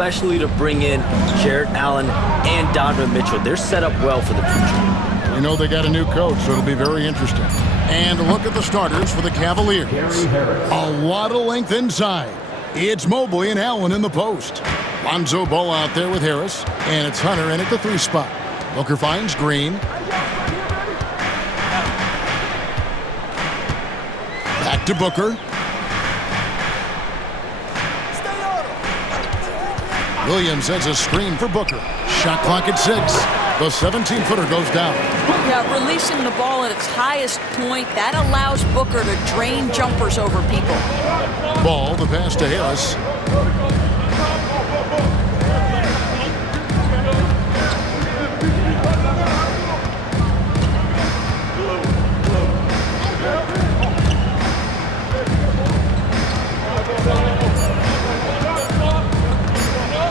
especially to bring in Jarrett Allen and Donovan Mitchell. They're set up well for the future. You know they got a new coach, so it'll be very interesting. And look at the starters for the Cavaliers. A lot of length inside. It's Mobley and Allen in the post. Lonzo Ball out there with Harris, and it's Hunter in at the 3 spot. Booker finds Green. Back to Booker. Williams has a screen for Booker. Shot clock at 6. The 17-footer goes down. Yeah, releasing the ball at its highest point, that allows Booker to drain jumpers over people. Ball, the pass to Harris.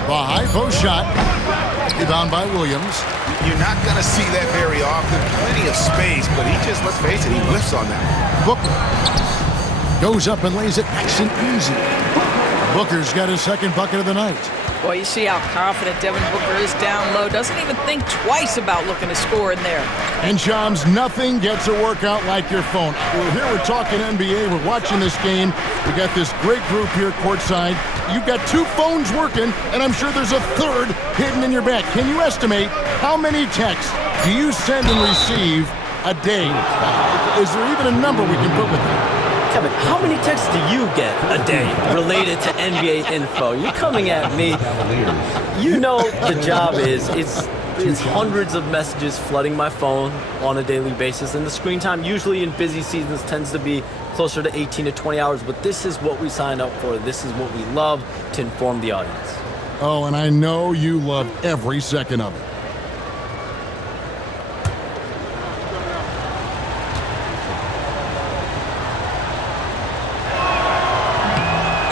The high post shot. Rebound by Williams. You're not going to see that very often. Plenty of space, but he just, let's face it, he whiffs on that. Booker goes up and lays it nice and easy. Booker's got his second bucket of the night. Boy, you see how confident Devin Booker is down low. Doesn't even think twice about looking to score in there. And Shams, nothing gets a workout like your phone. We're talking NBA. We're watching this game. We got this great group here courtside. You've got 2 phones working, and I'm sure there's a third hidden in your bag. Can you estimate how many texts do you send and receive a day? Is there even a number we can put with that? Kevin, how many texts do you get a day related to NBA info? You're coming at me. You know the job is, it's hundreds of messages flooding my phone on a daily basis, and the screen time usually in busy seasons tends to be closer to 18 to 20 hours, but this is what we signed up for. This is what we love to inform the audience. Oh, and I know you love every second of it.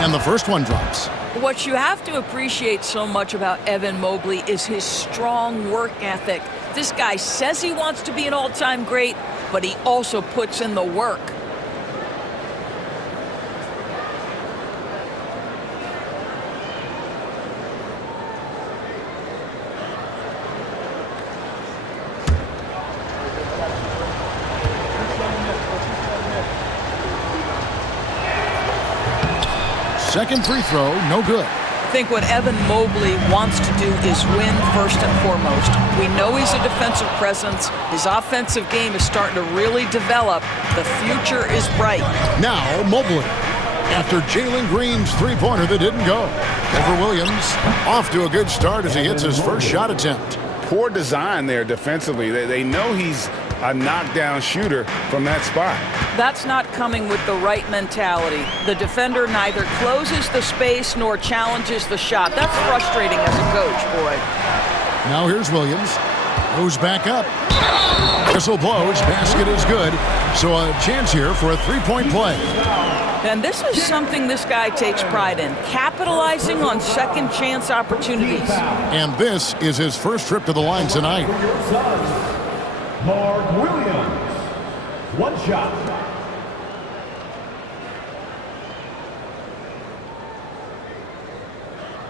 And the first one drops. What you have to appreciate so much about Evan Mobley is his strong work ethic. This guy says he wants to be an all-time great, but he also puts in the work. Second free throw, no good. I think what Evan Mobley wants to do is win first and foremost. We know he's a defensive presence. His offensive game is starting to really develop. The future is bright. Now Mobley, after Jalen Green's three-pointer that didn't go. Over Williams, off to a good start as he hits his first shot attempt. Poor design there defensively. They know he's a knockdown shooter from that spot. That's not coming with the right mentality. The defender neither closes the space nor challenges the shot. That's frustrating as a coach, boy. Now here's Williams. Goes back up. Whistle blows. Basket is good. So a chance here for a three-point play. And this is something this guy takes pride in, capitalizing on second chance opportunities. And this is his first trip to the line tonight. Mark Williams. One shot.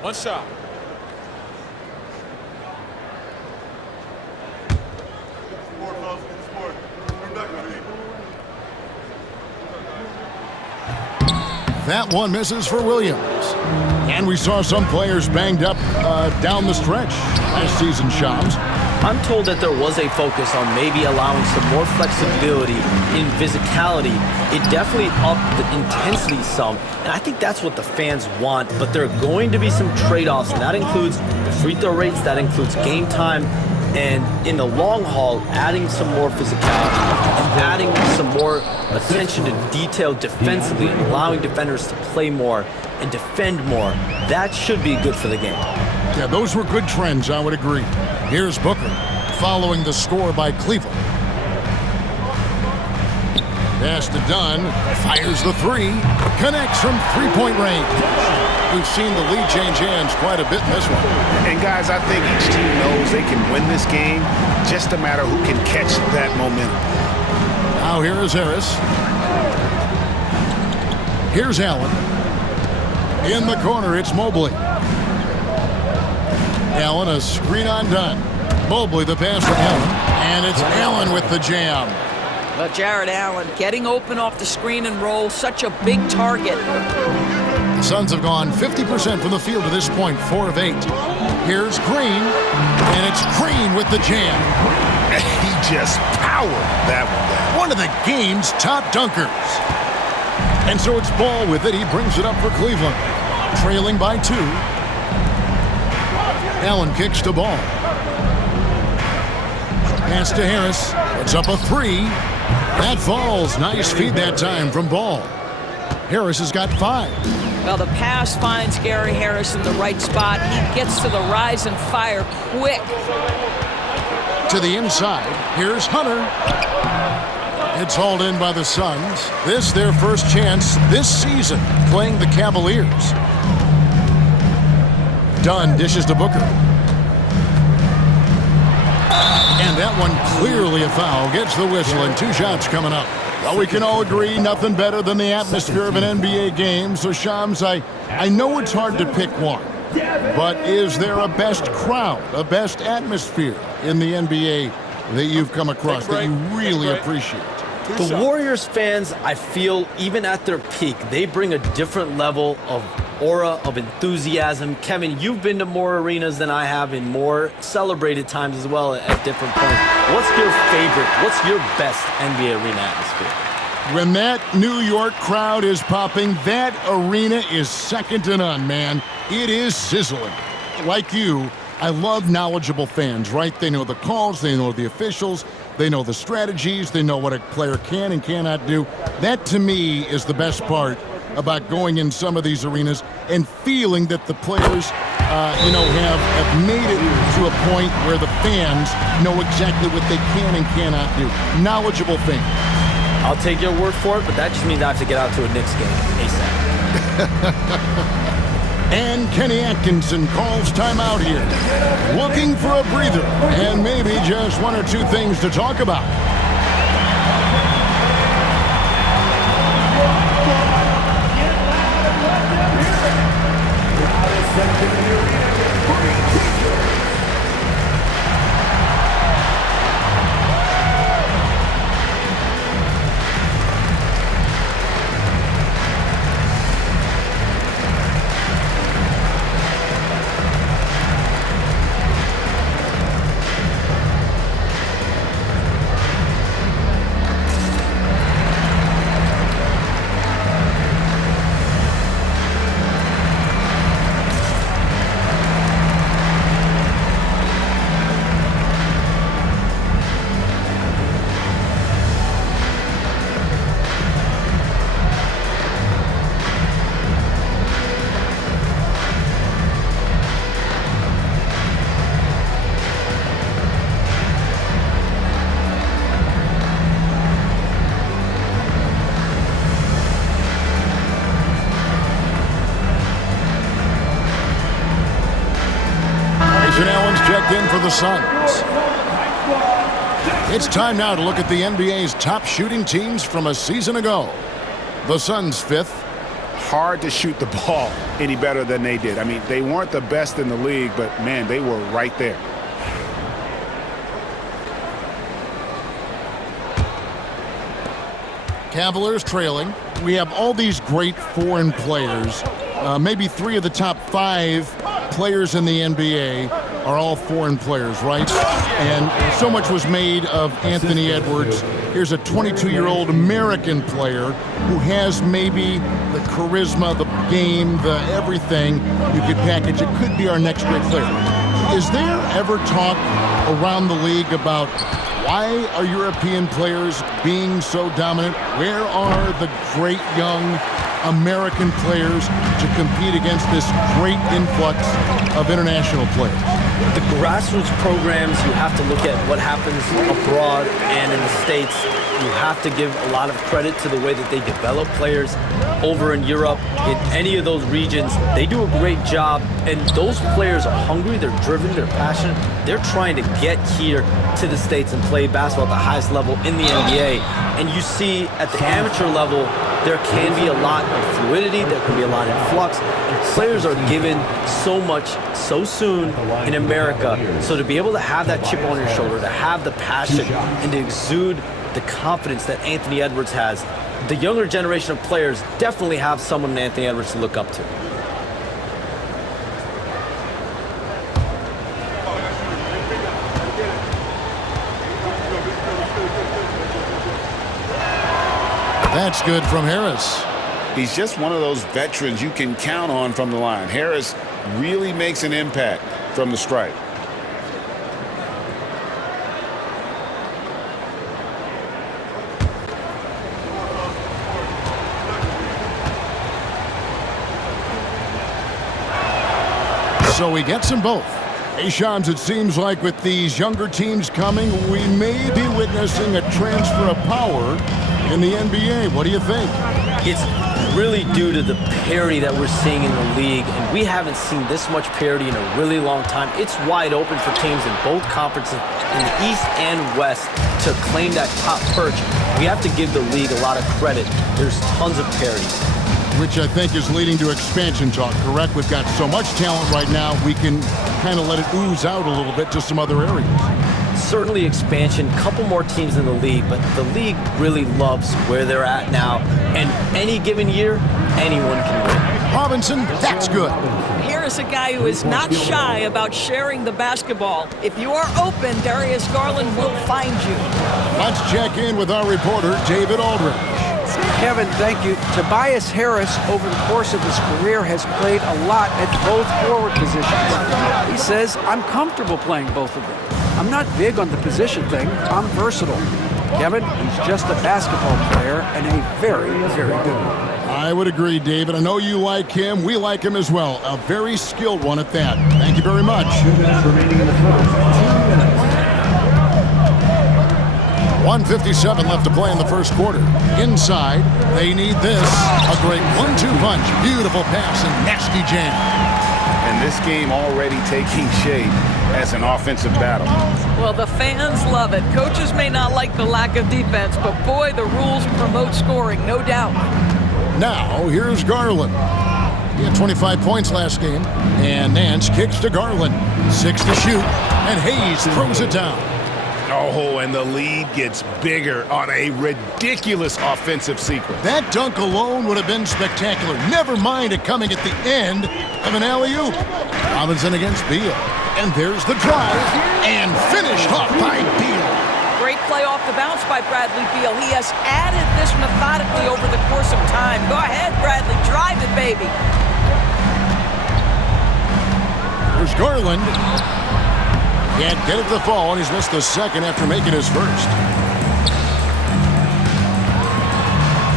One shot. That one misses for Williams. And we saw some players banged up down the stretch last season, Shams. I'm told that there was a focus on maybe allowing some more flexibility in physicality. It definitely upped the intensity some, and I think that's what the fans want, but there are going to be some trade-offs, and that includes the free throw rates, that includes game time, and in the long haul, adding some more physicality and adding some more attention to detail defensively and allowing defenders to play more and defend more. That should be good for the game. Yeah, those were good trends, I would agree. Here's Booker, following the score by Cleveland. Pass to Dunn, fires the three, connects from three-point range. We've seen the lead change hands quite a bit in this one. And guys, I think each team knows they can win this game, just a matter who can catch that momentum. Now here is Harris. Here's Allen. In the corner, it's Mobley. Allen, a screen on done. Mobley, the pass to Allen. And it's Allen with the jam. But Jared Allen getting open off the screen and roll, such a big target. The Suns have gone 50% from the field to this point, 4 of 8. Here's Green, and it's Green with the jam. He just powered that one down. One of the game's top dunkers. And so it's Ball with it. He brings it up for Cleveland. Trailing by 2. Allen kicks to Ball. Pass to Harris. It's up a 3. That falls. Nice feed that time from Ball. Harris has got 5. Well, the pass finds Gary Harris in the right spot. He gets to the rise and fire quick. To the inside. Here's Hunter. It's hauled in by the Suns. This their first chance this season playing the Cavaliers. Dunn dishes to Booker. And that one clearly a foul. Gets the whistle and 2 shots coming up. Well, we can all agree nothing better than the atmosphere of an NBA game. So, Shams, I know it's hard to pick one. But is there a best crowd, a best atmosphere in the NBA that you've come across that you really appreciate? The Warriors fans, I feel, even at their peak, they bring a different level of aura, of enthusiasm. Kevin, you've been to more arenas than I have in more celebrated times as well at different points. What's your favorite, what's your best NBA arena atmosphere? When that New York crowd is popping, that arena is second to none, man. It is sizzling. Like you, I love knowledgeable fans, right? They know the calls, they know the officials, they know the strategies, they know what a player can and cannot do. That, to me, is the best part about going in some of these arenas and feeling that the players, have made it to a point where the fans know exactly what they can and cannot do. Knowledgeable fans. I'll take your word for it, but that just means I have to get out to a Knicks game ASAP. And Kenny Atkinson calls timeout here. Looking for a breather and maybe just 1 or 2 things to talk about. Checked in for the Suns. It's time now to look at the NBA's top shooting teams from a season ago. The Suns 5th. Hard to shoot the ball any better than they did. I mean, they weren't the best in the league, but, man, they were right there. Cavaliers trailing. We have all these great foreign players. Maybe 3 of the top 5 players in the NBA are all foreign players, right? And so much was made of Anthony Edwards. Here's a 22-year-old American player who has maybe the charisma, the game, the everything you could package. It could be our next great player. Is there ever talk around the league about why are European players being so dominant? Where are the great young American players to compete against this great influx of international players? The grassroots programs, you have to look at what happens abroad and in the States. You have to give a lot of credit to the way that they develop players over in Europe. In any of those regions, they do a great job. And those players are hungry, they're driven, they're passionate. They're trying to get here to the States and play basketball at the highest level in the NBA. And you see at the amateur level, there can be a lot of fluidity, there can be a lot of flux, and players are given so much so soon in America. So to be able to have that chip on your shoulder, to have the passion, and to exude the confidence that Anthony Edwards has, the younger generation of players definitely have someone in Anthony Edwards to look up to. That's good from Harris. He's just one of those veterans you can count on from the line. Harris really makes an impact from the stripe. So he gets them both. Hey, Shams, it seems like with these younger teams coming, we may be witnessing a transfer of power in the NBA. What do you think? It's really due to the parity that we're seeing in the league, and we haven't seen this much parity in a really long time. It's wide open for teams in both conferences, in the East and West, to claim that top perch. We have to give the league a lot of credit. There's tons of parity. Which I think is leading to expansion talk, correct? We've got so much talent right now, we can kind of let it ooze out a little bit to some other areas. Certainly expansion, couple more teams in the league, but the league really loves where they're at now, and any given year, anyone can win. Robinson, that's good. Here is a guy who is not shy about sharing the basketball. If you are open, Darius Garland will find you. Let's check in with our reporter, David Aldridge. Kevin, thank you. Tobias Harris, over the course of his career, has played a lot at both forward positions. He says, I'm comfortable playing both of them. I'm not big on the position thing. I'm versatile. Kevin, he's just a basketball player and a very, very good one. I would agree, David. I know you like him. We like him as well. A very skilled one at that. Thank you very much. 2 minutes remaining in the first. 2 minutes. 1:57 left to play in the first quarter. Inside, they need this. A great 1-2 punch. Beautiful pass and nasty jam. And this game already taking shape as an offensive battle. Well, the fans love it. Coaches may not like the lack of defense, but boy, the rules promote scoring, no doubt. Now, here's Garland. He had 25 points last game. And Nance kicks to Garland. 6 to shoot. And Hayes throws it down. Oh, and the lead gets bigger on a ridiculous offensive sequence. That dunk alone would have been spectacular. Never mind it coming at the end of an alley-oop. Robinson against Beal. And there's the drive. And finished off by Beal. Great play off the bounce by Bradley Beal. He has added this methodically over the course of time. Go ahead, Bradley. Drive it, baby. There's Garland. Can't get it to fall, and he's missed the second after making his first.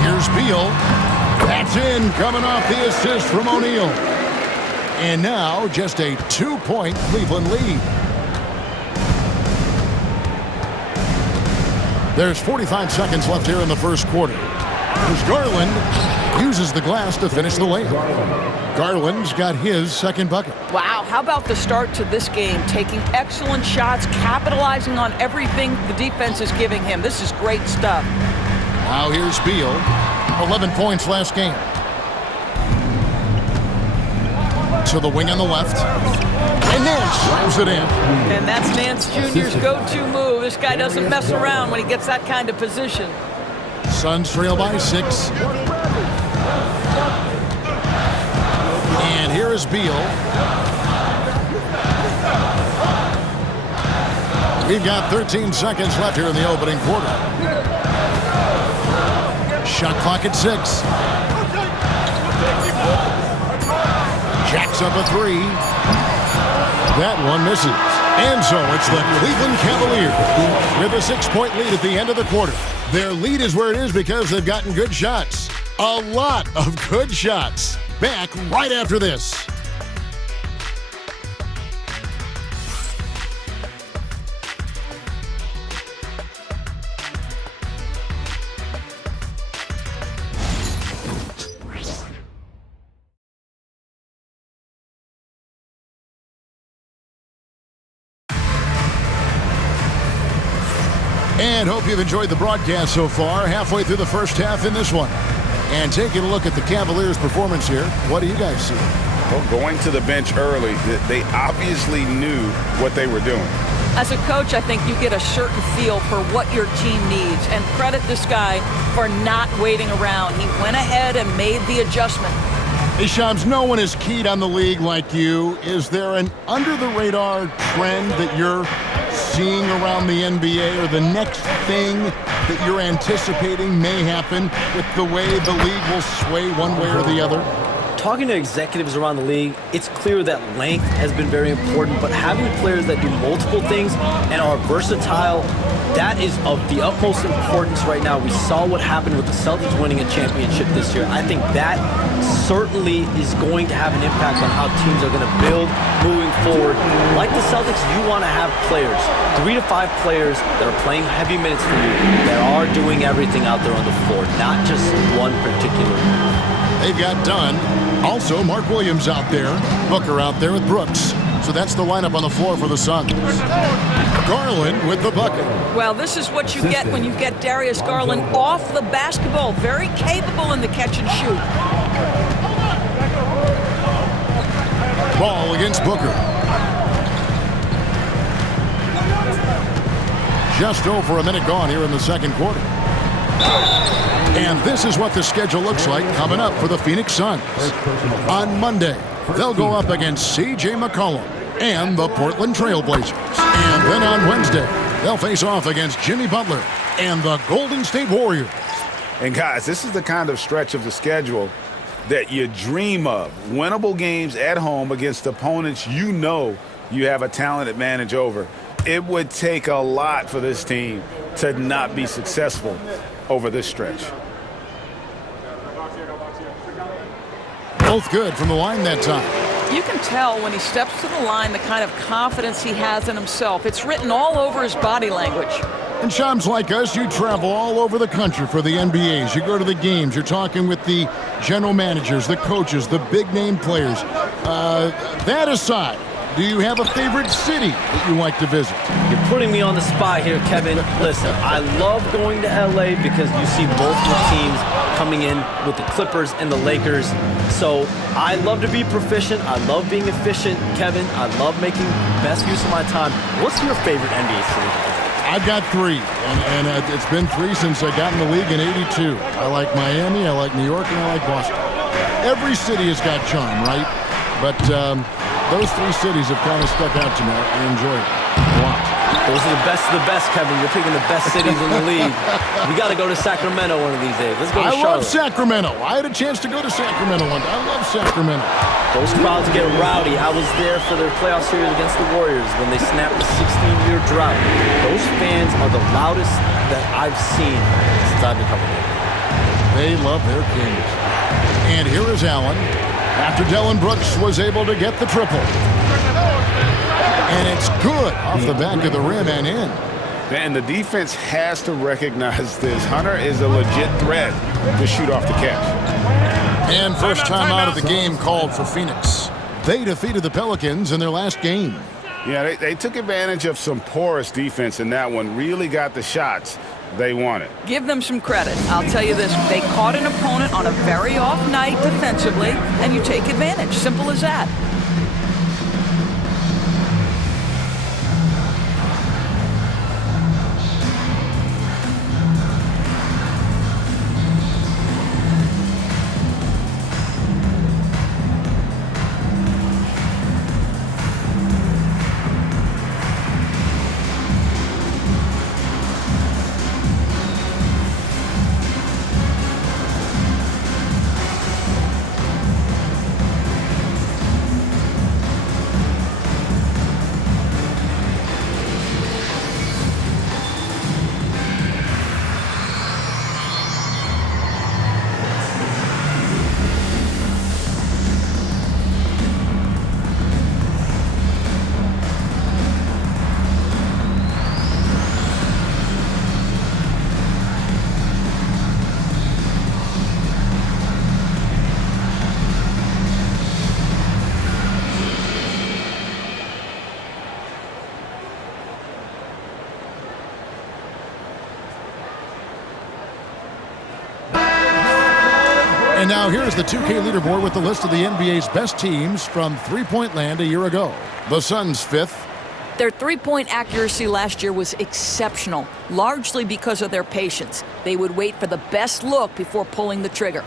Here's Beal. That's in, coming off the assist from O'Neal. And now just a 2-point Cleveland lead. There's 45 seconds left here in the first quarter. Here's Garland. Uses the glass to finish the layup. Garland's got his second bucket. Wow, how about the start to this game? Taking excellent shots, capitalizing on everything the defense is giving him. This is great stuff. Now here's Beal. 11 points last game. To the wing on the left. And Nance slams it in. And that's Nance Jr.'s go-to move. This guy doesn't mess around when he gets that kind of position. Suns trail by 6. And here is Beal. We've got 13 seconds left here in the opening quarter. Shot clock at 6. Jacks up a 3. That one misses. And so it's the Cleveland Cavaliers with a 6-point lead at the end of the quarter. Their lead is where it is because they've gotten good shots. A lot of good shots. Back right after this. And hope you've enjoyed the broadcast so far. Halfway through the first half in this one. And taking a look at the Cavaliers' performance here, what do you guys see? Well, going to the bench early, they obviously knew what they were doing. As a coach, I think you get a certain feel for what your team needs, and credit this guy for not waiting around. He went ahead and made the adjustment. Hey, Shams, no one is keyed on the league like you. Is there an under-the-radar trend that you're seeing around the NBA, or the next thing that you're anticipating may happen with the way the league will sway one way or the other? Talking to executives around the league, it's clear that length has been very important, but having players that do multiple things and are versatile, that is of the utmost importance right now. We saw what happened with the Celtics winning a championship this year. I think that certainly is going to have an impact on how teams are going to build moving forward. Like the Celtics, you want to have players, 3 to 5 players that are playing heavy minutes for you, that are doing everything out there on the floor, not just one particular. They've got Dunn. Also, Mark Williams out there. Booker out there with Brooks. So that's the lineup on the floor for the Suns. Garland with the bucket. Well, this is what you get when you get Darius Garland off the basketball. Very capable in the catch and shoot. Ball against Booker. Just over a minute gone here in the second quarter. And this is what the schedule looks like coming up for the Phoenix Suns. On Monday, they'll go up against C.J. McCollum and the Portland Trail Blazers. And then on Wednesday, they'll face off against Jimmy Butler and the Golden State Warriors. And guys, this is the kind of stretch of the schedule that you dream of. Winnable games at home against opponents you know you have a talent advantage over. It would take a lot for this team to not be successful over this stretch. Both good from the line that time. You can tell when he steps to the line the kind of confidence he has in himself. It's written all over his body language. And Shams, like us, you travel all over the country for the NBAs. You go to the games. You're talking with the general managers, the coaches, the big-name players. That aside, do you have a favorite city that you like to visit? You're putting me on the spot here, Kevin. Listen, I love going to LA because you see multiple teams coming in with the Clippers and the Lakers. So I love to be proficient. I love being efficient, Kevin. I love making best use of my time. What's your favorite NBA city? I've got 3, and it's been 3 since I got in the league in '82. I like Miami, I like New York, and I like Boston. Every city has got charm, right? But those 3 cities have kind of stuck out to me. I enjoy it a lot. Those are the best, Kevin. You're picking the best cities in the league. We got to go to Sacramento one of these days. Let's go to Charlotte. I love Sacramento. I had a chance to go to Sacramento one day. I love Sacramento. Those crowds get rowdy. I was there for their playoff series against the Warriors when they snapped a 16-year drought. Those fans are the loudest that I've seen since I've been coming here. They love their Kings. And here is Allen after Dillon Brooks was able to get the triple. And it's good off the back of the rim and in. And the defense has to recognize this. Hunter is a legit threat to shoot off the catch. And first time out of the game called for Phoenix. They defeated the Pelicans in their last game. Yeah, they took advantage of some porous defense in that one. Really got the shots they wanted. Give them some credit. I'll tell you this. They caught an opponent on a very off night defensively, and you take advantage. Simple as that. now here's the 2K leaderboard with the list of the NBA's best teams from three-point land a year ago. The Suns 5th. Their three-point accuracy last year was exceptional, largely because of their patience. They would wait for the best look before pulling the trigger.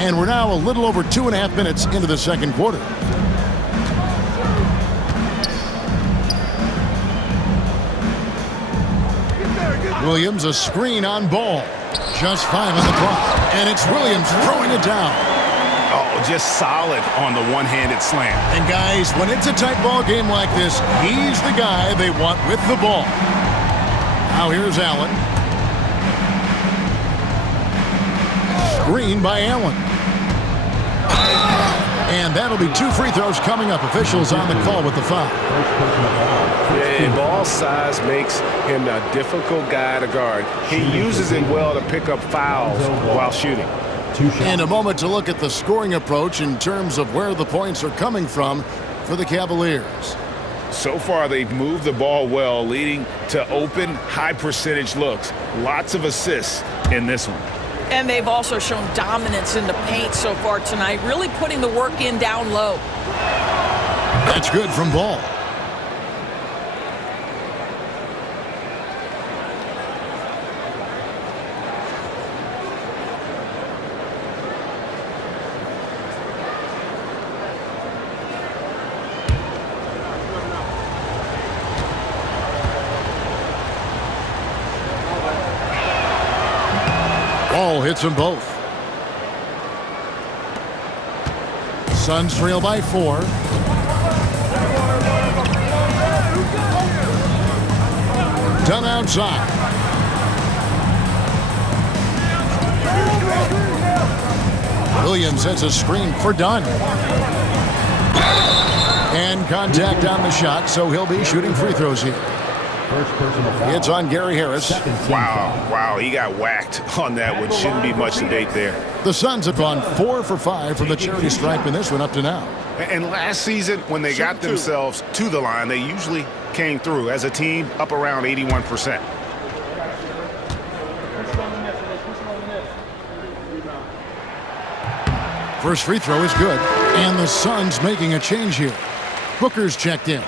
And we're now a little over 2.5 minutes into the second quarter. Williams, a screen on Ball. Just 5 on the clock. And it's Williams throwing it down. Oh, just solid on the one-handed slam. And guys, when it's a tight ball game like this, he's the guy they want with the ball. Now here's Allen. Screen by Allen. And that'll be 2 free throws coming up. Officials on the call with the foul. Yeah, ball size makes him a difficult guy to guard. He uses it well to pick up fouls while shooting. And a moment to look at the scoring approach in terms of where the points are coming from for the Cavaliers. So far, they've moved the ball well, leading to open, high-percentage looks. Lots of assists in this one. And they've also shown dominance in the paint so far tonight, really putting the work in down low. That's good from Ball. Ball hits them both. Suns trail by 4. Dunn outside. Williams sets a screen for Dunn. And contact on the shot, so he'll be shooting free throws here. First personal foul. It's on Gary Harris. Wow, he got whacked on that one. Shouldn't be much debate there. The Suns have gone 4 for 5 from the charity stripe in this one up to now. And last season, when they got themselves to the line, they usually came through as a team up around 81%. First free throw is good. And the Suns making a change here. Booker's checked in.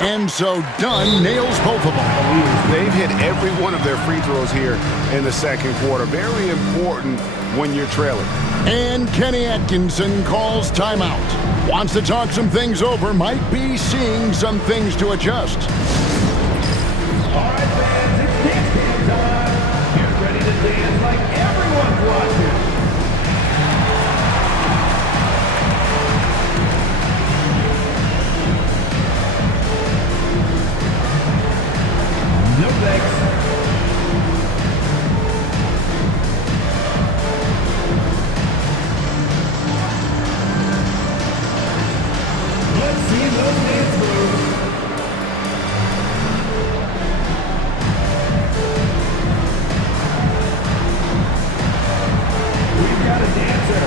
And so Dunn nails both of them. They've hit every one of their free throws here in the second quarter. Very important when you're trailing. And Kenny Atkinson calls timeout. Wants to talk some things over. Might be seeing some things to adjust. All right, fans, it's dance game time. Get ready to dance like everyone's watching. No thanks. Let's see those dance moves. We've got a dancer.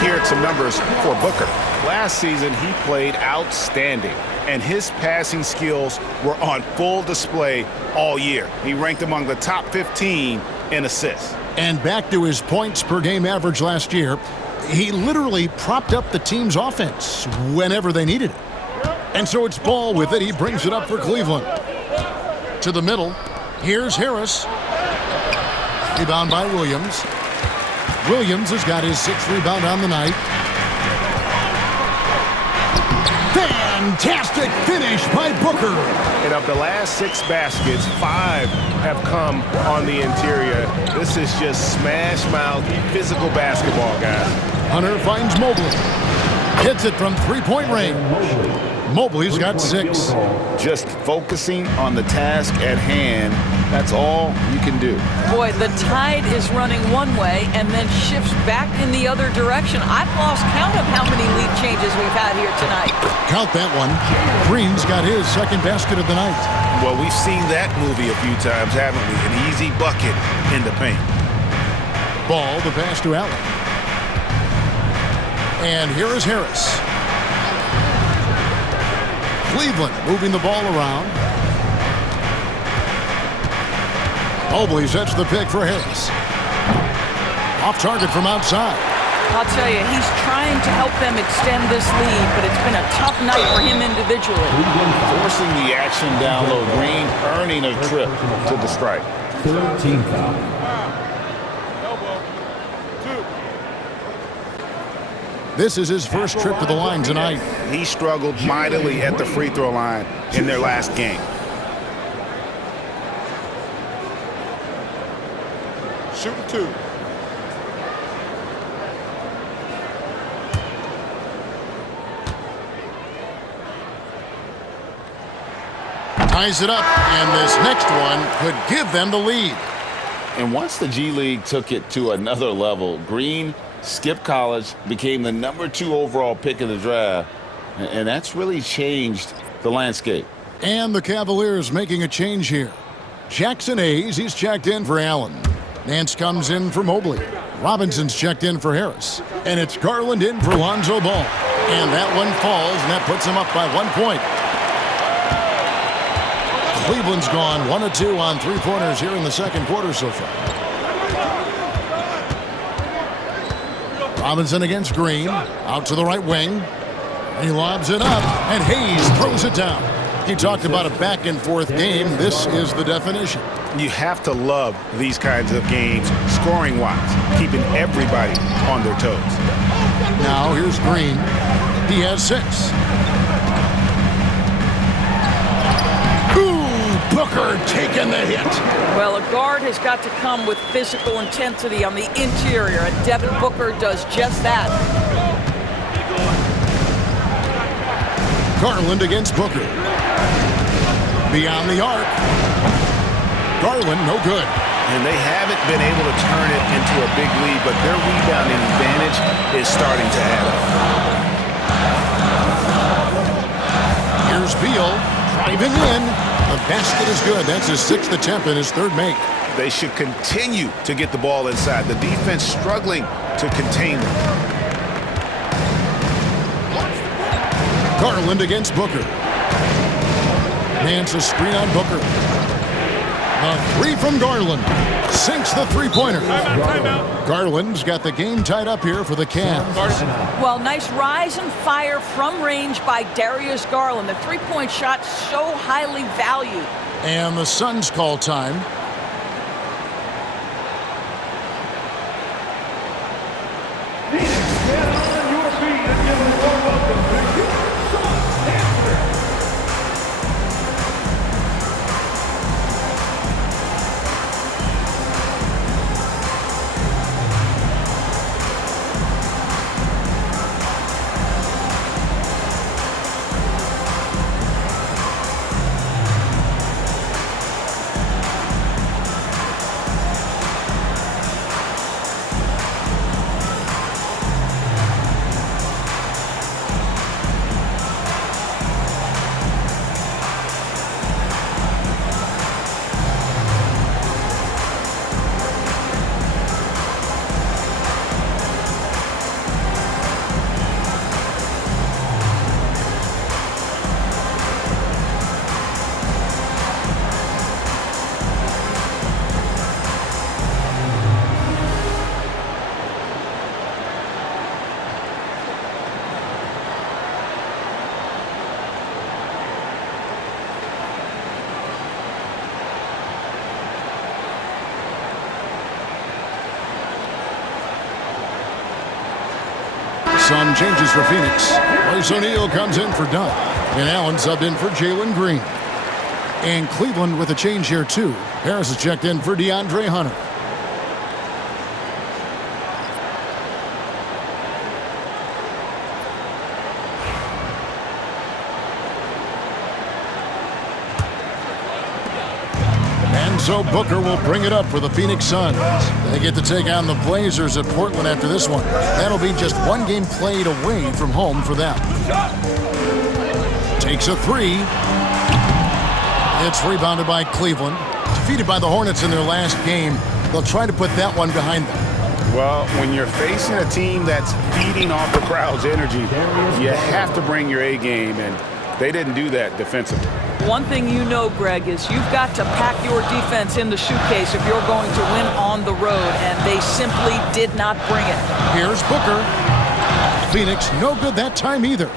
Here at some numbers for Booker. Last season, he played outstanding, and his passing skills were on full display all year. He ranked among the top 15 in assists. And back to his points per game average last year, he literally propped up the team's offense whenever they needed it. And so it's Ball with it. He brings it up for Cleveland. To the middle. Here's Harris. Rebound by Williams. Williams has got his 6th rebound on the night. Fantastic finish by Booker. And of the last 6 baskets, 5 have come on the interior. This is just smash mouth physical basketball, guys. Hunter finds Mobley. Hits it from 3-point range. Mobley's got 6. Just focusing on the task at hand, that's all you can do. Boy, the tide is running one way and then shifts back in the other direction. I've lost count of how many lead changes we've had here tonight. Count that one. Green's got his 2nd basket of the night. Well, we've seen that movie a few times, haven't we? An easy bucket in the paint. Ball, the pass to Allen. And here is Harris. Cleveland moving the ball around. Mobley sets the pick for Harris. Off target from outside. I'll tell you, he's trying to help them extend this lead, but it's been a tough night for him individually. Forcing the action down low. Green earning a trip to the strike. 13 foul. This is his first trip to the line tonight. He struggled mightily at the free throw line in their last game. Shooting 2. Ties it up, and this next one could give them the lead. And once the G League took it to another level, Green skipped college, became the #2 overall pick in the draft, and that's really changed the landscape. And the Cavaliers making a change here. Jackson Hayes, he's checked in for Allen. Nance comes in for Mobley. Robinson's checked in for Harris. And it's Garland in for Lonzo Ball. And that one falls, and that puts him up by 1 point. Cleveland's gone 1 of 2 on 3-pointers here in the 2nd quarter so far. Robinson against Green. Out to the right wing. He lobs it up, and Hayes throws it down. He talked about a back-and-forth game. This is the definition. You have to love these kinds of games, scoring-wise, keeping everybody on their toes. Now here's Green. He has 6. Ooh, Booker taking the hit. Well, a guard has got to come with physical intensity on the interior, and Devin Booker does just that. Garland against Booker. Beyond the arc. Garland, no good. And they haven't been able to turn it into a big lead, but their rebounding advantage is starting to add up. Here's Beal driving in. The basket is good. That's his 6th attempt and his 3rd make. They should continue to get the ball inside. The defense struggling to contain them. Garland against Booker. Nance a screen on Booker. A 3 from Garland. Sinks the 3-pointer. Garland's got the game tied up here for the Cavs. Well, nice rise and fire from range by Darius Garland. The 3-point shot so highly valued. And the Suns call time. Get on your feet and give a warm welcome to your Sun Dancers. Some changes for Phoenix. Royce O'Neal comes in for Dunn. And Allen subbed in for Jalen Green. And Cleveland with a change here, too. Harris is checked in for DeAndre Hunter. And so Booker will bring it up for the Phoenix Suns. They get to take on the Blazers at Portland after this one. That'll be just one game played away from home for them. Takes a three. It's rebounded by Cleveland. Defeated by the Hornets in their last game. They'll try to put that one behind them. Well, when you're facing a team that's feeding off the crowd's energy, you have to bring your A game, and they didn't do that defensively. One thing you know, Greg, is you've got to pack your defense in the suitcase if you're going to win on the road, and they simply did not bring it. Here's Booker. Phoenix, no good that time either.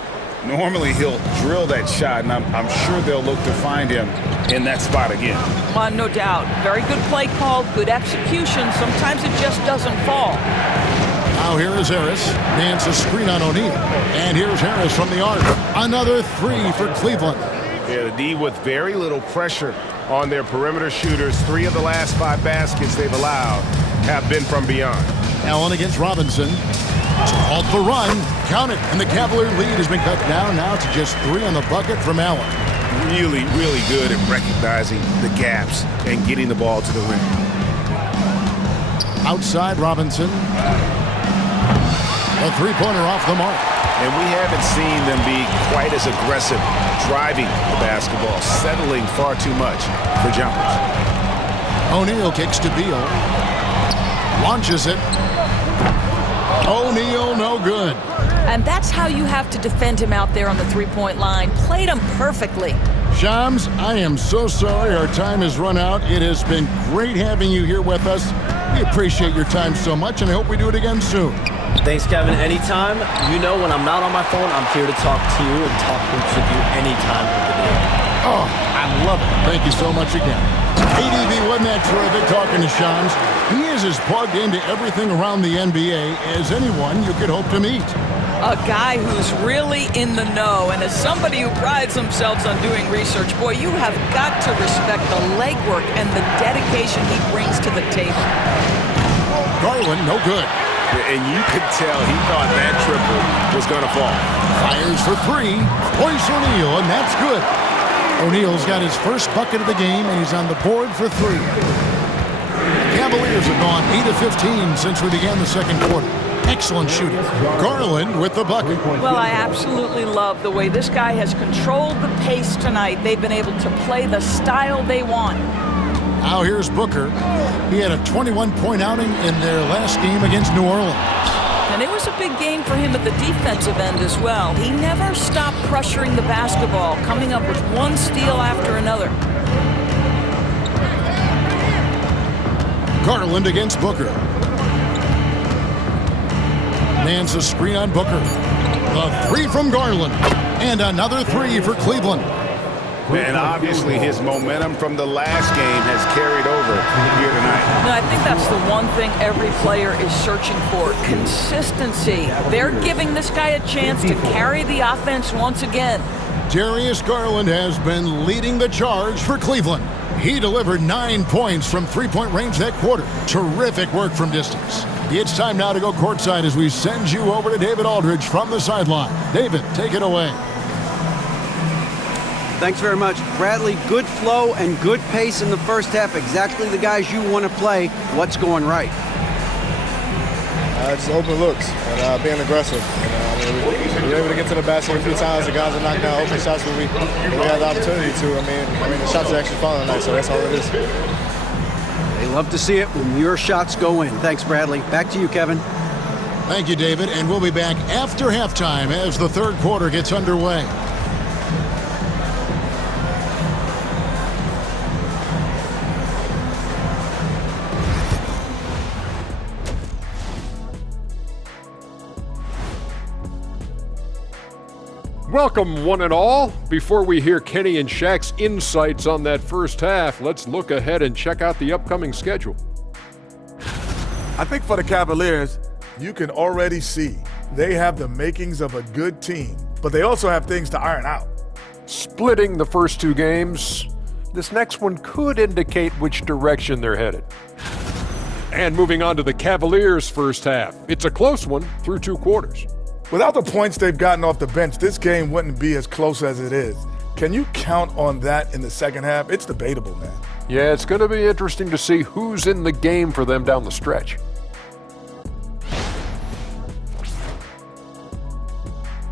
Normally, he'll drill that shot, and I'm sure they'll look to find him in that spot again. No doubt. Very good play call, good execution. Sometimes it just doesn't fall. Now here is Harris. Nance a screen on O'Neal. And here's Harris from the arc. Another three for Cleveland. Yeah, the D with very little pressure on their perimeter shooters. 3 of the last 5 baskets they've allowed have been from beyond. Allen against Robinson. Halt the run. Count it. And the Cavalier lead has been cut down now to just 3 on the bucket from Allen. Really, really good at recognizing the gaps and getting the ball to the rim. Outside Robinson. A three-pointer off the mark. And we haven't seen them be quite as aggressive driving the basketball, settling far too much for jumpers. O'Neal kicks to Beal. Launches it. O'Neal, no good. And that's how you have to defend him out there on the three-point line. Played him perfectly. Shams, I am so sorry our time has run out. It has been great having you here with us. We appreciate your time so much, and I hope we do it again soon. Thanks, Kevin. Anytime. You know, when I'm not on my phone, I'm here to talk to you and talk hoops with you anytime of the day. Oh, I love it. Thank you so much again. ADB, wasn't that terrific talking to Shams? He is as plugged into everything around the NBA as anyone you could hope to meet. A guy who's really in the know, and as somebody who prides themselves on doing research, boy, you have got to respect the legwork and the dedication he brings to the table. Garland, no good. And you could tell he thought that triple was going to fall. Fires for 3. Royce O'Neal, and that's good. O'Neal's got his first bucket of the game, and he's on the board for 3. The Cavaliers have gone 8 of 15 since we began the second quarter. Excellent shooting. Garland with the bucket. Well, I absolutely love the way this guy has controlled the pace tonight. They've been able to play the style they want. Now here's Booker. He had a 21-point outing in their last game against New Orleans. And it was a big game for him at the defensive end as well. He never stopped pressuring the basketball, coming up with one steal after another. Garland against Booker. Nance a screen on Booker. The 3 from Garland. And another 3 for Cleveland. And obviously his momentum from the last game has carried over here tonight. And I think that's the one thing every player is searching for, consistency. They're giving this guy a chance to carry the offense once again. Darius Garland has been leading the charge for Cleveland. He delivered 9 points from three-point range that quarter. Terrific work from distance. It's time now to go courtside as we send you over to David Aldridge from the sideline. David, take it away. Thanks very much. Bradley, good flow and good pace in the first half. Exactly the guys you want to play. What's going right? Just open looks and being aggressive. We were able to get to the basket a few times. The guys are knocking down open shots when we had the opportunity to. I mean, the shots are actually falling tonight, so that's all it is. They love to see it when your shots go in. Thanks, Bradley. Back to you, Kevin. Thank you, David. And we'll be back after halftime as the third quarter gets underway. Welcome, one and all. Before we hear Kenny and Shaq's insights on that first half, let's look ahead and check out the upcoming schedule. I think for the Cavaliers, you can already see They have the makings of a good team, but they also have things to iron out. Splitting the first two games, this next one could indicate which direction they're headed. And moving on to the Cavaliers' first half. It's a close one through 2 quarters. Without the points they've gotten off the bench, this game wouldn't be as close as it is. Can you count on that in the second half? It's debatable, man. Yeah, it's going to be interesting to see who's in the game for them down the stretch.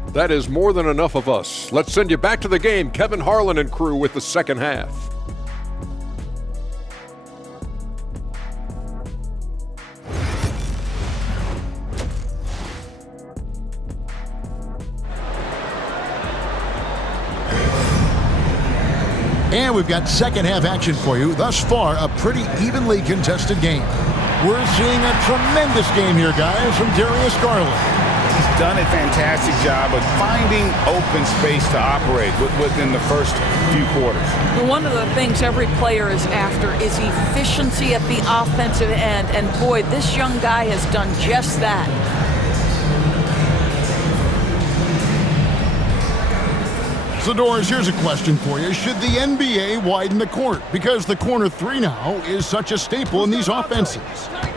That is more than enough of us. Let's send you back to the game. Kevin Harlan and crew with the second half. And we've got second half action for you. Thus far, a pretty evenly contested game. We're seeing a tremendous game here, guys, from Darius Garland. He's done a fantastic job of finding open space to operate within the first few quarters. One of the things every player is after is efficiency at the offensive end. And boy, this young guy has done just that. So, Doris, here's a question for you. Should the NBA widen the court? Because the corner three now is such a staple in these offenses.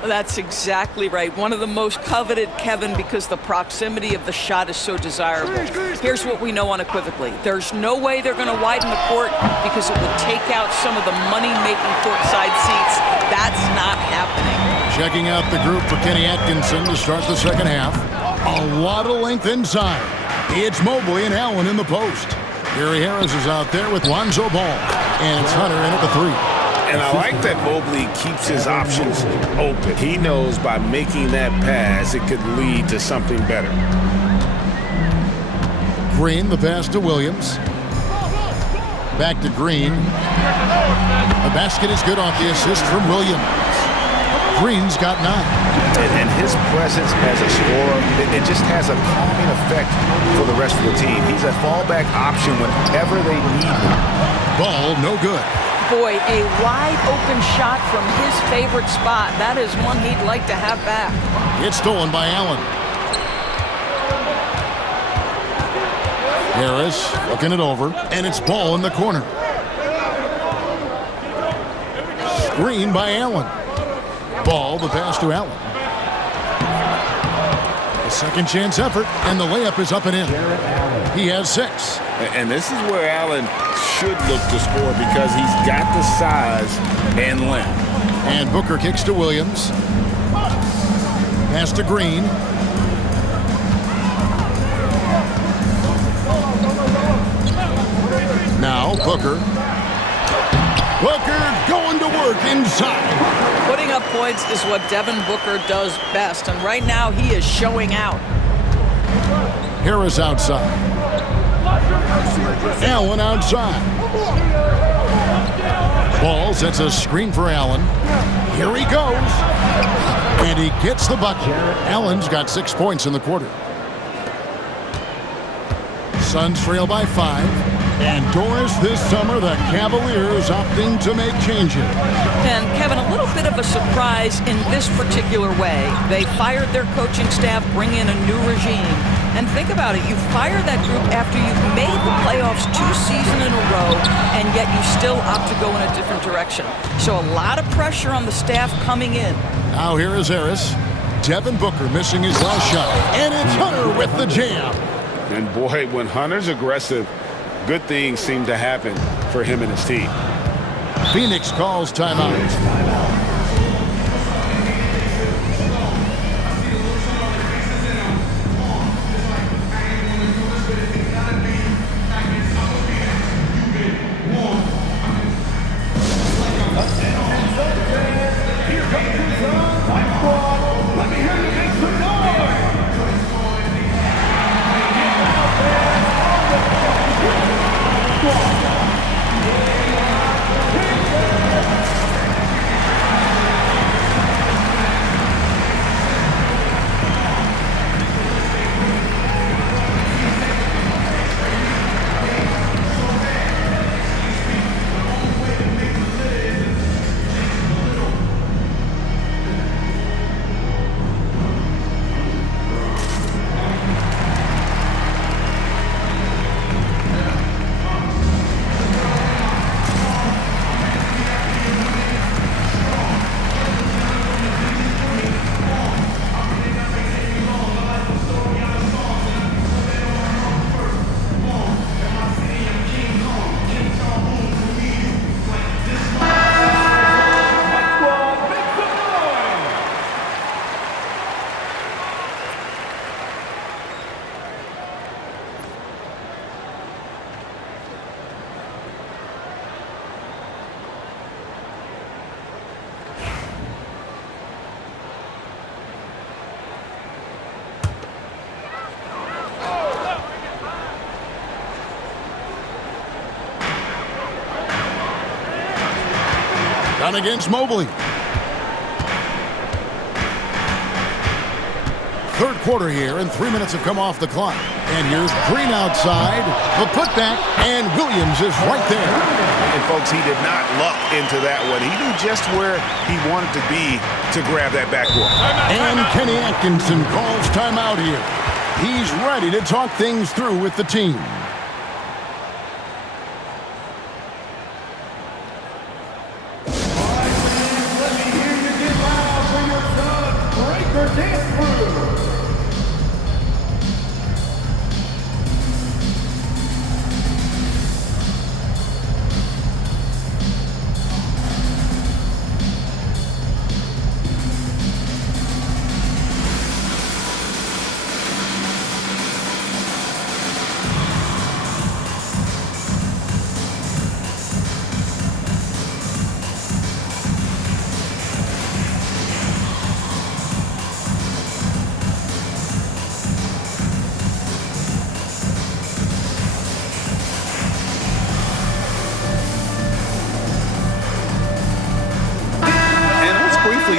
That's exactly right. One of the most coveted, Kevin, because the proximity of the shot is so desirable. Here's what we know unequivocally. There's no way they're going to widen the court because it would take out some of the money-making courtside seats. That's not happening. Checking out the group for Kenny Atkinson to start the second half. A lot of length inside. It's Mobley and Allen in the post. Gary Harris is out there with Lonzo Ball. And it's Hunter in at the 3. And I like that Mobley keeps his options open. He knows by making that pass, it could lead to something better. Green, the pass to Williams. Back to Green. The basket is good off the assist from Williams. Green's got 9. And his presence as a scorer, it just has a calming effect for the rest of the team. He's a fallback option whenever they need him. Ball, no good. Boy, a wide open shot from his favorite spot. That is one he'd like to have back. It's stolen by Allen. Harris looking it over, and it's Ball in the corner. Screen by Allen. Ball, the pass to Allen. A second chance effort, and the layup is up and in. He has 6. And this is where Allen should look to score because he's got the size and length. And Booker kicks to Williams. Pass to Green. Now Booker. Booker going to work inside. Putting up points is what Devin Booker does best, and right now he is showing out. Harris outside. Allen outside. Ball sets a screen for Allen. Here he goes. And he gets the bucket. Allen's got 6 points in the quarter. Suns trail by 5. And Doris, this summer, the Cavaliers opting to make changes. And Kevin, a little bit of a surprise in this particular way. They fired their coaching staff, bring in a new regime. And think about it, you fire that group after you've made the playoffs 2 seasons in a row, and yet you still opt to go in a different direction. So a lot of pressure on the staff coming in. Now here is Harris. Devin Booker missing his last shot. And it's Hunter with the jam. And boy, when Hunter's aggressive, good things seem to happen for him and his team. Phoenix calls timeout. Let me hear you make some noise! Done against Mobley. Third quarter here, and 3 minutes have come off the clock. And here's Green outside. The putback, and Williams is right there. And, folks, he did not luck into that one. He knew just where he wanted to be to grab that backboard. And Kenny Atkinson calls timeout here. He's ready to talk things through with the team. Let me hear you get loud for your son, Breaker Dance Crew.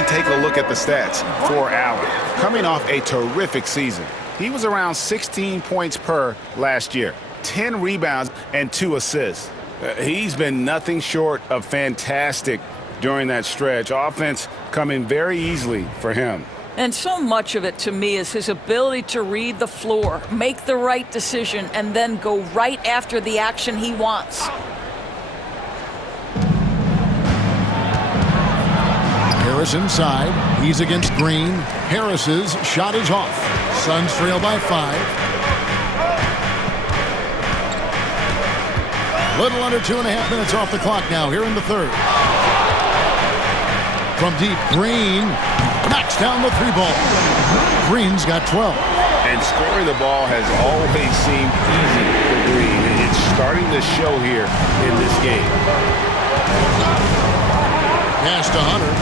Take a look at the stats for Allen. Coming off a terrific season. He was around 16 points per last year, 10 rebounds and 2 assists. He's been nothing short of fantastic during that stretch. Offense coming very easily for him. And so much of it to me is his ability to read the floor, make the right decision, and then go right after the action he wants. Harris inside. He's against Green. Harris's shot is off. Suns trail by 5. Little under 2.5 minutes off the clock now here in the third. From deep, Green knocks down the 3-ball. Green's got 12. And scoring the ball has always seemed easy for Green. It's starting to show here in this game. Pass to Hunter.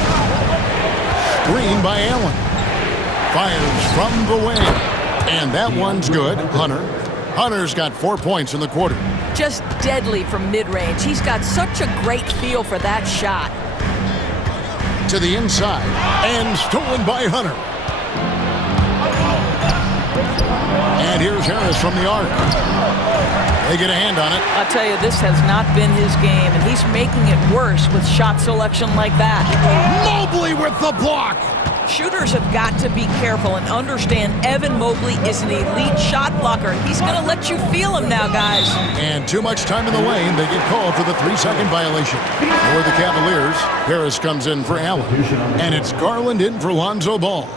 Screen by Allen. Fires from the wing. And that one's good. Hunter's got 4 points in the quarter. Just deadly from mid-range. He's got such a great feel for that shot. To the inside. And stolen by Hunter. And here's Harris from the arc. They get a hand on it. I'll tell you, this has not been his game, and he's making it worse with shot selection like that. Mobley with the block. Shooters have got to be careful and understand Evan Mobley is an elite shot blocker. He's going to let you feel him now, guys. And too much time in the lane. They get called for the 3-second violation. For the Cavaliers, Harris comes in for Allen. And it's Garland in for Lonzo Ball.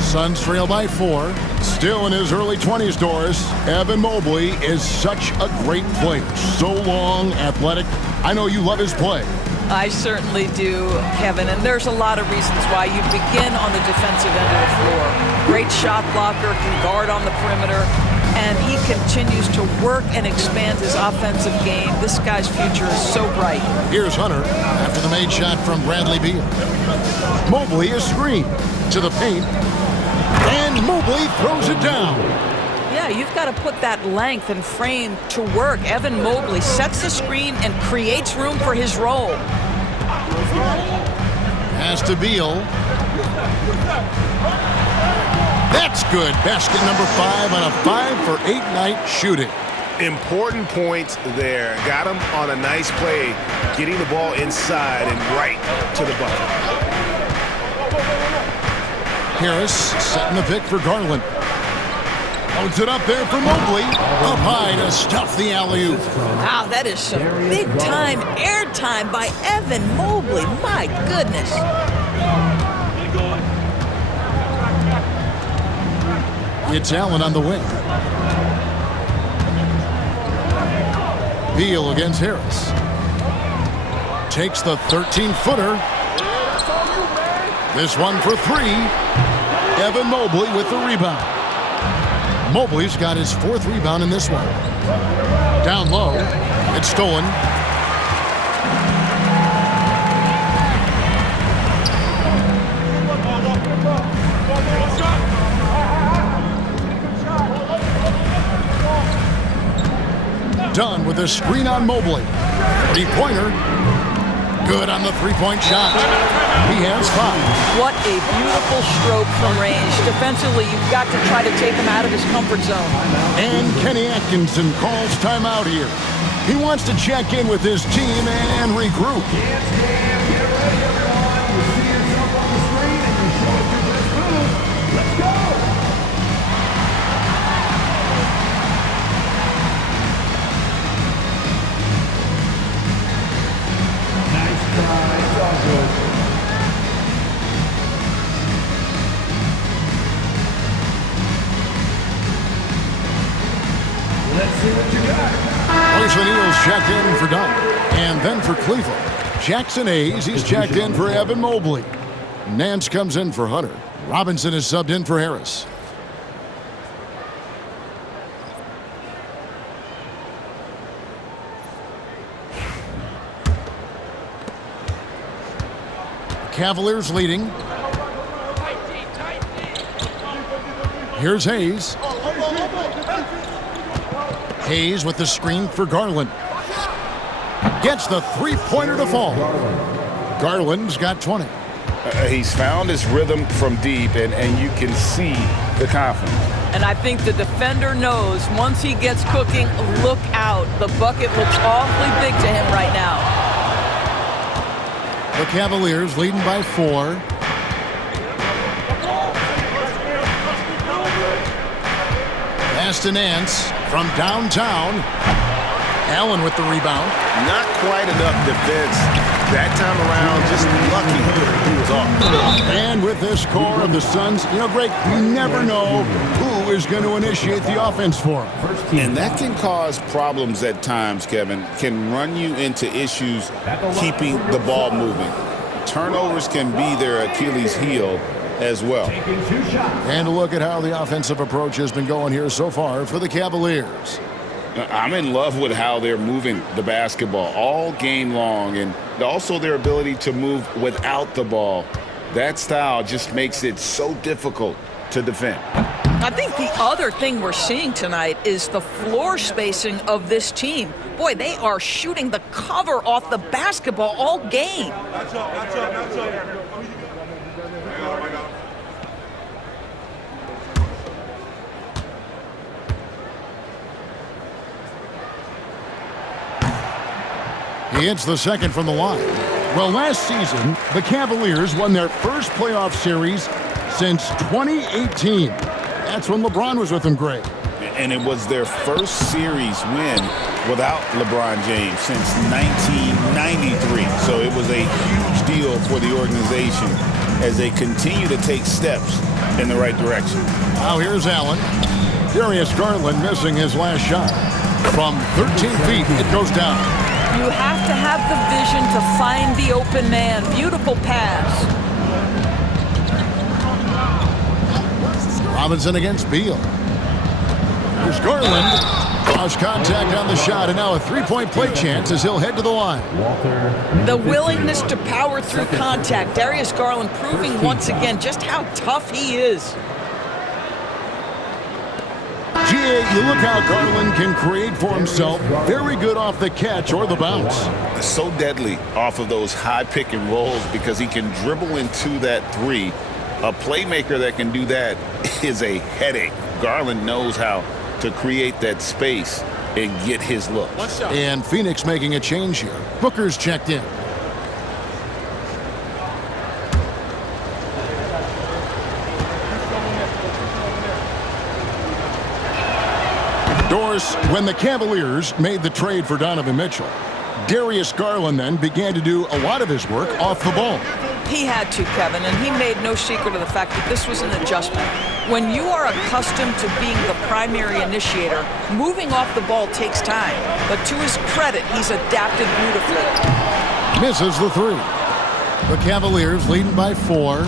Suns trail by 4. Still in his early 20s, Doris. Evan Mobley is such a great player. So long, athletic. I know you love his play. I certainly do, Kevin, and there's a lot of reasons why you begin on the defensive end of the floor. Great shot blocker, can guard on the perimeter, and he continues to work and expand his offensive game. This guy's future is so bright. Here's Hunter after the made shot from Bradley Beal. Mobley is screened to the paint. And Mobley throws it down. Yeah, you've got to put that length and frame to work. Evan Mobley sets the screen and creates room for his role. Pass to Beal. That's good. Basket number 5 on a 5-for-8 night shooting. Important points there. Got him on a nice play, getting the ball inside and right to the bucket. Harris setting the pick for Garland. Holds it up there for Mobley. Up high to stuff the alley-oop. Wow, that is some big-time airtime by Evan Mobley. My goodness. It's Allen on the wing. Beal against Harris. Takes the 13-footer. This one for 3. Evan Mobley with the rebound. Mobley's got his 4th rebound in this one. Down low. It's stolen. with a screen on Mobley. Three-pointer. Good on the three-point shot. He has 5. What a beautiful stroke from range. Defensively, you've got to try to take him out of his comfort zone. And Kenny Atkinson calls timeout here. He wants to check in with his team and regroup. Let's see what you got. First the Eagles check in for Dunn. And then for Cleveland, Jackson Hayes, he's checked in for Evan Mobley. Nance comes in for Hunter. Robinson is subbed in for Harris. Cavaliers leading. Here's Hayes. Hayes with the screen for Garland. Gets the three-pointer to fall. Garland's got 20. He's found his rhythm from deep, and you can see the confidence. And I think the defender knows once he gets cooking, look out. The bucket looks awfully big to him right now. The Cavaliers leading by 4. Pass to Nance from downtown. Allen with the rebound. Not quite enough defense. That time around, just lucky he was off. And with this core of the Suns, Greg, you never know who is going to initiate the offense for him. And that can cause problems at times, Kevin. Can run you into issues keeping the ball moving. Turnovers can be their Achilles heel as well. And a look at how the offensive approach has been going here so far for the Cavaliers. I'm in love with how they're moving the basketball all game long, and also their ability to move without the ball. That style just makes it so difficult to defend. I think the other thing we're seeing tonight is the floor spacing of this team. Boy, they are shooting the cover off the basketball all game. He hits the second from the line. Well, last season, the Cavaliers won their first playoff series since 2018. That's when LeBron was with them, Greg. And it was their first series win without LeBron James since 1993. So it was a huge deal for the organization as they continue to take steps in the right direction. Now here's Allen. Darius Garland missing his last shot. From 13 feet, it goes down. You have to have the vision to find the open man. Beautiful pass. Robinson against Beal. Here's Garland. Cross contact on the shot, and now a three-point play chance as he'll head to the line. The willingness to power through contact. Darius Garland proving once again just how tough he is. GA, you look how Garland can create for himself. Very good off the catch or the bounce. So deadly off of those high pick and rolls because he can dribble into that three. A playmaker that can do that is a headache. Garland knows how to create that space and get his look. And Phoenix making a change here. Booker's checked in. Doris, when the Cavaliers made the trade for Donovan Mitchell, Darius Garland then began to do a lot of his work off the ball. He had to, Kevin, and he made no secret of the fact that this was an adjustment. When you are accustomed to being the primary initiator, moving off the ball takes time. But to his credit, he's adapted beautifully. Misses the three. The Cavaliers leading by 4.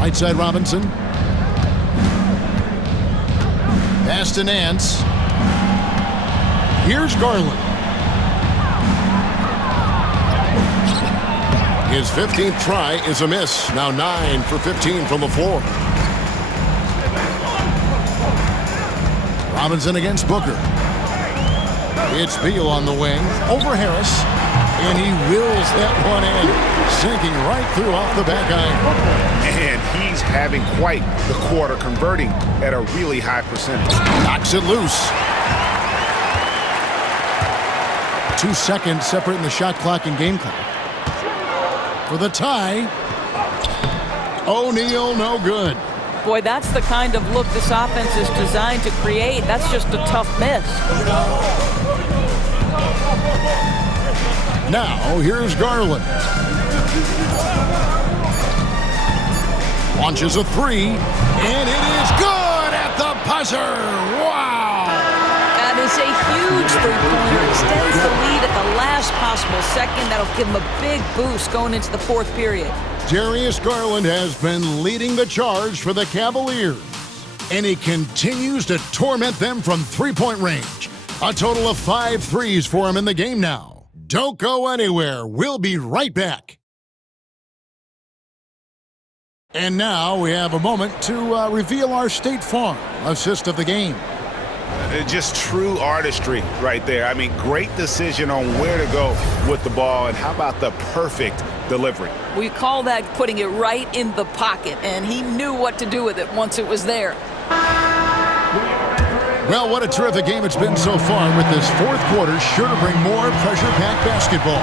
Right side Robinson. Pass to Nance. Here's Garland. His 15th try is a miss. Now 9 for 15 from the floor. Robinson against Booker. It's Beal on the wing, over Harris, and he wills that one in, sinking right through off the back iron. And he's having quite the quarter, converting at a really high percentage. Knocks it loose. 2 seconds separating the shot clock and game clock. For the tie, O'Neal no good. Boy, that's the kind of look this offense is designed to create. That's just a tough miss. Now, here's Garland. Launches a three, and it is good at the buzzer. Wow! That is a huge three-pointer. Extends the lead at the last possible second. That'll give him a big boost going into the fourth period. Darius Garland has been leading the charge for the Cavaliers, and he continues to torment them from three-point range. A total of 5 threes for him in the game now. Don't go anywhere. We'll be right back. And now we have a moment to reveal our State Farm assist of the game. Just true artistry right there. I mean, great decision on where to go with the ball, and how about the perfect delivery? We call that putting it right in the pocket, and he knew what to do with it once it was there. Well, what a terrific game it's been so far, with this fourth quarter sure to bring more pressure-packed basketball.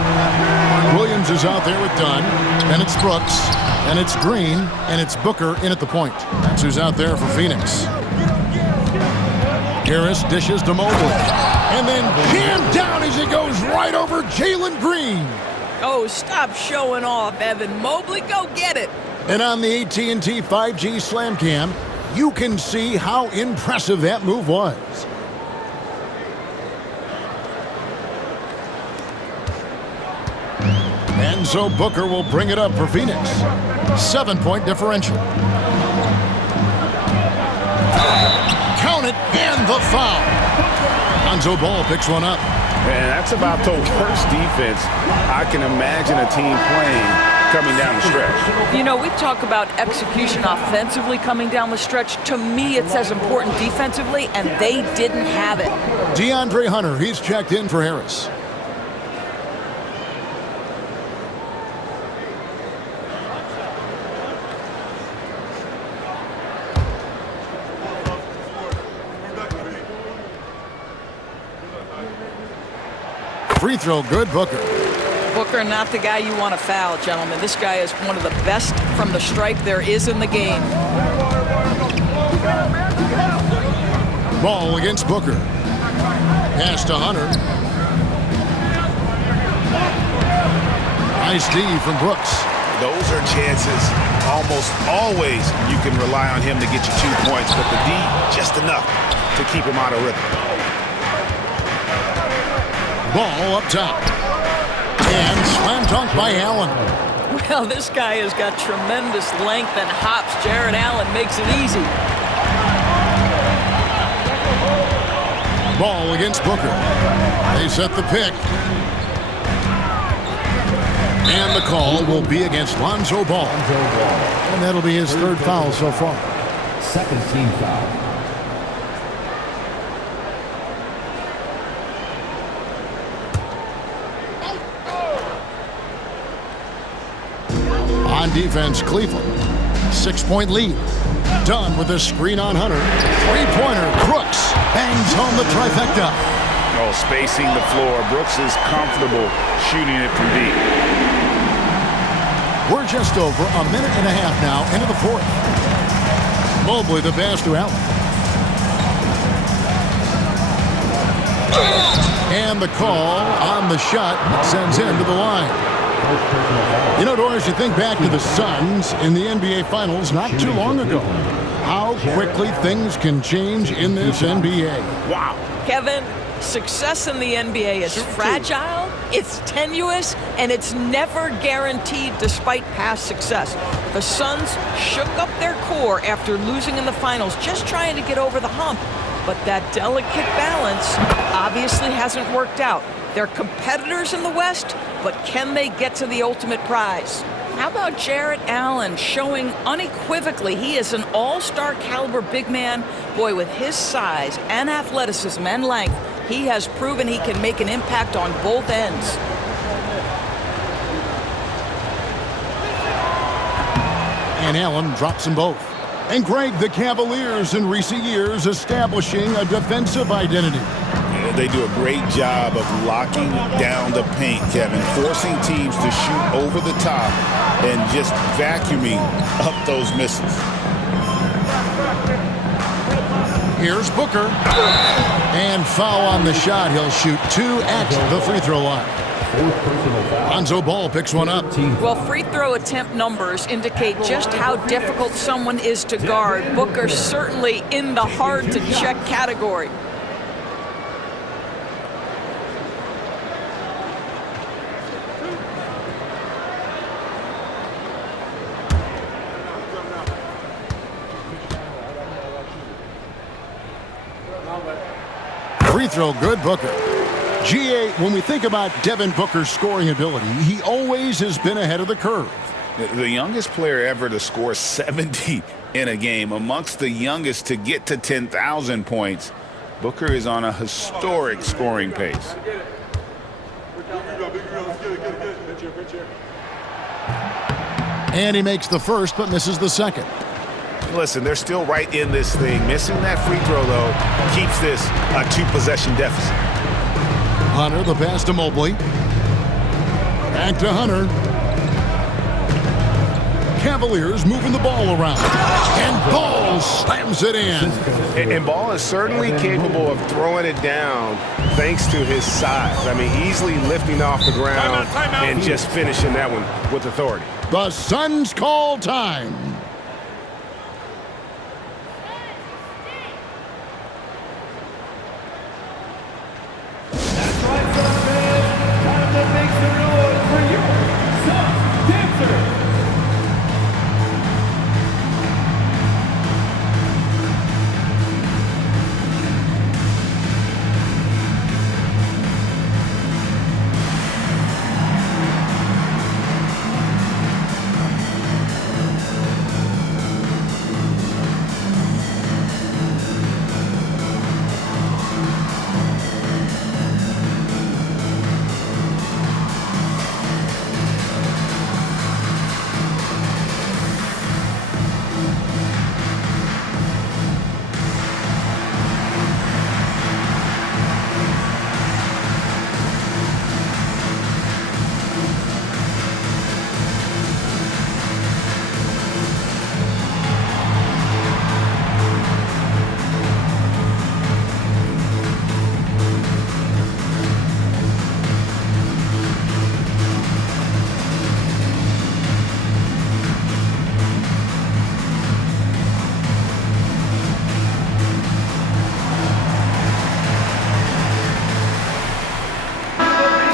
Mark Williams is out there with Dunn, then it's Brooks, and it's Green, and it's Booker in at the point. That's who's out there for Phoenix. Harris dishes to Mobley, and then jammed down as it goes right over Jalen Green. Oh, stop showing off, Evan. Mobley, go get it. And on the AT&T 5G Slam Cam, you can see how impressive that move was. And so Booker will bring it up for Phoenix. 7-point differential. Count it, and the foul. Lonzo Ball picks one up. And that's about the worst defense I can imagine a team playing coming down the stretch. You know, we talk about execution offensively coming down the stretch. To me, it's as important defensively, and they didn't have it. DeAndre Hunter, he's checked in for Harris. Free throw good, Booker. Booker, not the guy you want to foul, gentlemen. This guy is one of the best from the stripe there is in the game. Ball against Booker. Pass to Hunter. Nice D from Brooks. Those are chances. Almost always you can rely on him to get you 2 points, but the D, just enough to keep him out of rhythm. Ball up top. And slam dunk by Allen. Well, this guy has got tremendous length and hops. Jared Allen makes it easy. Ball against Booker. They set the pick. And the call will be against Lonzo Ball. And that'll be his third foul so far. Second team foul. On defense, Cleveland. 6-point lead. Dunn with a screen on Hunter. Three-pointer, Brooks bangs home the trifecta. Oh, spacing the floor. Brooks is comfortable shooting it from deep. We're just over a minute and a half now into the fourth. Mobley the pass to Allen. And the call on the shot sends him to the line. You know, Doris, you think back to the Suns in the NBA Finals not too long ago. How quickly things can change in this NBA. Wow. Kevin, success in the NBA is fragile, it's tenuous, and it's never guaranteed despite past success. The Suns shook up their core after losing in the finals, just trying to get over the hump. But that delicate balance obviously hasn't worked out. They're competitors in the West, but can they get to the ultimate prize? How about Jarrett Allen showing unequivocally he is an all-star caliber big man? Boy, with his size and athleticism and length, he has proven he can make an impact on both ends. And Allen drops them both. And Greg, the Cavaliers in recent years establishing a defensive identity. They do a great job of locking down the paint, Kevin, forcing teams to shoot over the top and just vacuuming up those misses. Here's Booker. And foul on the shot. He'll shoot 2 at the free throw line. Lonzo Ball picks one up. Well, free throw attempt numbers indicate just how difficult someone is to guard. Booker certainly in the hard-to-check category. Free throw good, Booker. GA, when we think about Devin Booker's scoring ability, he always has been ahead of the curve. The youngest player ever to score 70 in a game, amongst the youngest to get to 10,000 points. Booker is on a historic scoring pace. And he makes the first but misses the second. Listen, they're still right in this thing. Missing that free throw, though, keeps this a 2-possession deficit. Hunter, the pass to Mobley. Back to Hunter. Cavaliers moving the ball around. And Ball slams it in. And Ball is certainly capable of throwing it down thanks to his size. I mean, easily lifting off the ground and just finishing that one with authority. The Suns call time.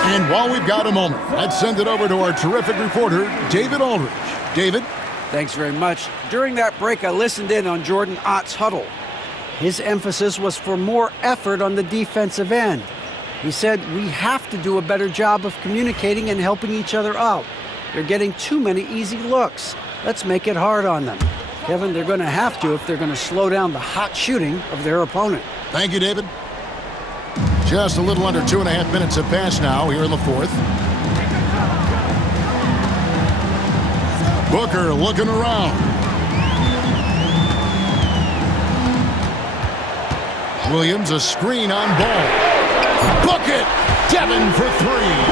And while we've got a moment, let's send it over to our terrific reporter, David Aldridge. David? Thanks very much. During that break, I listened in on Jordan Ott's huddle. His emphasis was for more effort on the defensive end. He said, we have to do a better job of communicating and helping each other out. They're getting too many easy looks. Let's make it hard on them. Kevin, they're going to have to if they're going to slow down the hot shooting of their opponent. Thank you, David. Just a little under 2.5 minutes have passed now here in the fourth. Booker looking around. Williams a screen on Ball. Bucket! Devin for three.